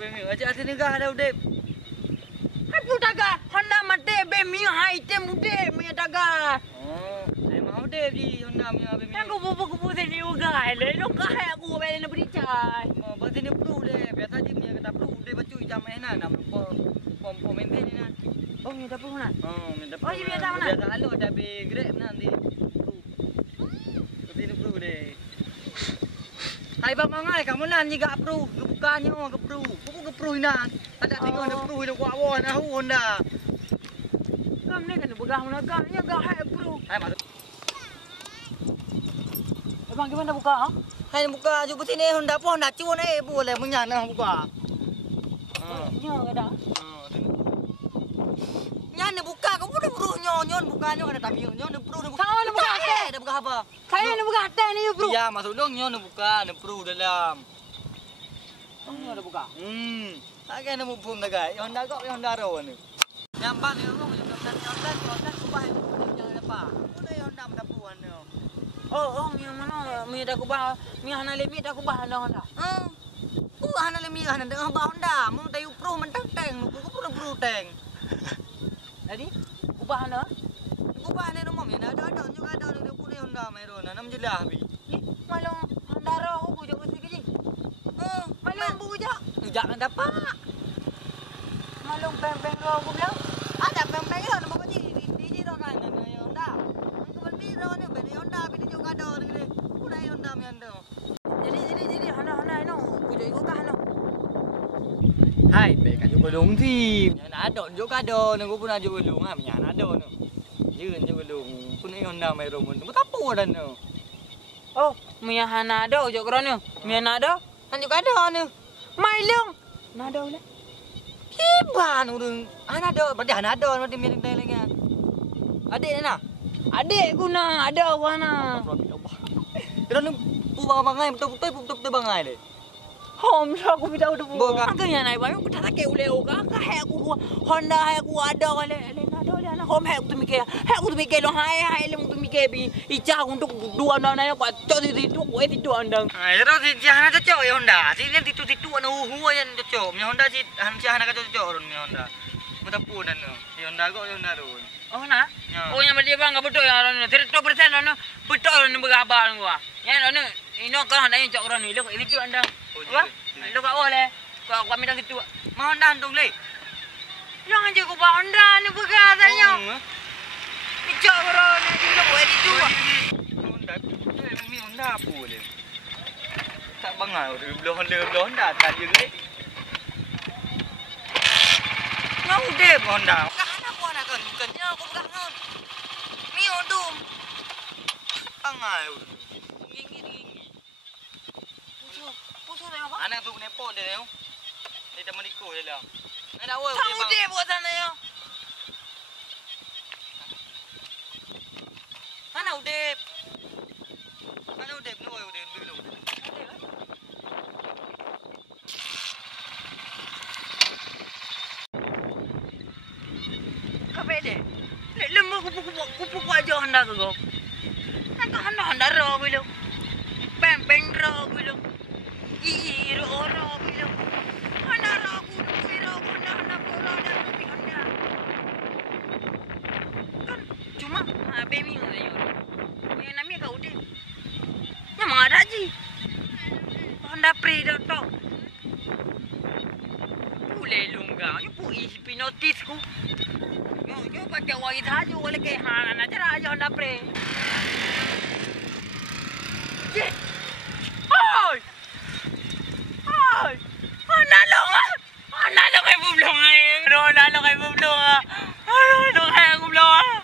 bemi. Ajak sini gah ada udep. Hai putaga, Honda mate bemi hai tem udep punya daga. Oh, ai mau udep di Honda punya bemi. Yang kupu sini juga le, lo kahai aku beli nak bericai. Oh, berarti ni perlu deh. Biasa je punya kata perlu udep bacu jam mana nak pom maintain ni nak. Oh, ni dapur mana? Oh, minta Oh, you biasa mana? Biasa halu ada be grab nanti. Berarti ni perlu deh. Hai bang mangai kamu nan juga perlu. Bukannya ke perlu. Buku ke perlu nan. Ada tengok ada perlu dia kuat wan aku Honda. Kam ni kan begah mana kam? Ya gahai bro. Hai masuk. Abang gimana buka? Ha? Hai buka jumpa sini Honda pun Honda cuan boleh punya nah buka. Ya ada. Nyan buka kamu dah perlu nyon buka nyon ada tapi nyon perlu buka. Kau nak buka apa? Ada buka apa? Saya nak buka atas ni bro. Ya masuk dong nyon buka ada perlu dalam. Oh, ni ada buka. Tak kena mumpung dah guys. Honda kau Honda ro ni. Nyampan ni aku Honda kubah jangan apa. Udah Honda mendapuan ni. Oh, yang mana? Mi dah kubah, mi hana lemit dah kubah dah Honda. Hana lemit hana dah Honda. Mau tayu pro mentang teng, aku pro teng. Jadi, kubah anda? Kubah ni rumah ni ada juga ada ni pun Honda Mero nam jelah bi. Malang Honda ro aku jago sikit je. Malang bu je. Jangan dapat. Malang peng ro aku bilang. Ada peng ro nama ni di ro kan ni Honda. Angku berbi ro ni beri Honda bi juga ada ni. Pura Honda mi anda. Jadi hana ino. Aku jago kah hana. Hai, baik juga belum sih. Yang ada juga ada. Aku pun ada belum. Yang ada ni. Jun juga belum. Pun Honda Mero pun. Tak apa dah ni. Oh, mi hana ada ujak kerana. Mi hana ada. Kan juga ada ni. Mailong. Nada ulah. Hiban urang. Ada. Berarti ada. Berarti mi ada lagi. Adik ni nak? Adik guna ada wana. Kira ni pu bangai betul bangai deh. Hom aku bidak udah Bukan. Angka yang naik banyak aku tak tak kau leo ka hai aku Honda hai aku ada kale nada le ana hom hai aku tu mikir lo hai le tu mikir bi ica untuk dua anda na aku cok itu itu anda. Ero si jangan cocok ya Honda. Si ni titu anu yang cocok. Mi Honda si jangan ka cocok ron mi Honda. Mata pu dan si Honda kok Honda ron. Oh na? Oh yang dia bang betul ya ron. 100% ron betul ron bergabar gua. Ya ron ino kan Honda yang cok ron ni lo itu anda. Apa? Lo kau boleh. Kau minta gitu. Mau Honda antung le. Jangan je kau bawa Honda ni bergatanya. Cok ron ni lo itu. Honda. Mi Honda pu le. Tak bangai belum Honda tak je le. Ngau deh Honda. Kahana pun nak kan bukannya aku kangen. Mi odum. Bangai. Pusu dah apa? Anak tu nepot dia tu. Dia dah meniko dia lah. Nak awal dia. Kamu dia buat sana ya. Mana udep? Mana udep? Lu udep dulu. Kape deh. Lembu kupu aja Honda tu kau. Nanti Honda ro bilo. Peng ro bilo. Ro bilo. Honda ro kudu ro Honda ro dan lebih Honda. Kan cuma bemi aja. Yang namanya kau deh. Yang mana ada je. Honda Prado tu. Boleh lunga. Ni pui pinotis ku. Yo pakai wajib saja boleh ke hana aja Honda Pre. Jit. Oi. Honda long ai bublong ai. Honda long ai bublong ah. Honda long ai bublong ah.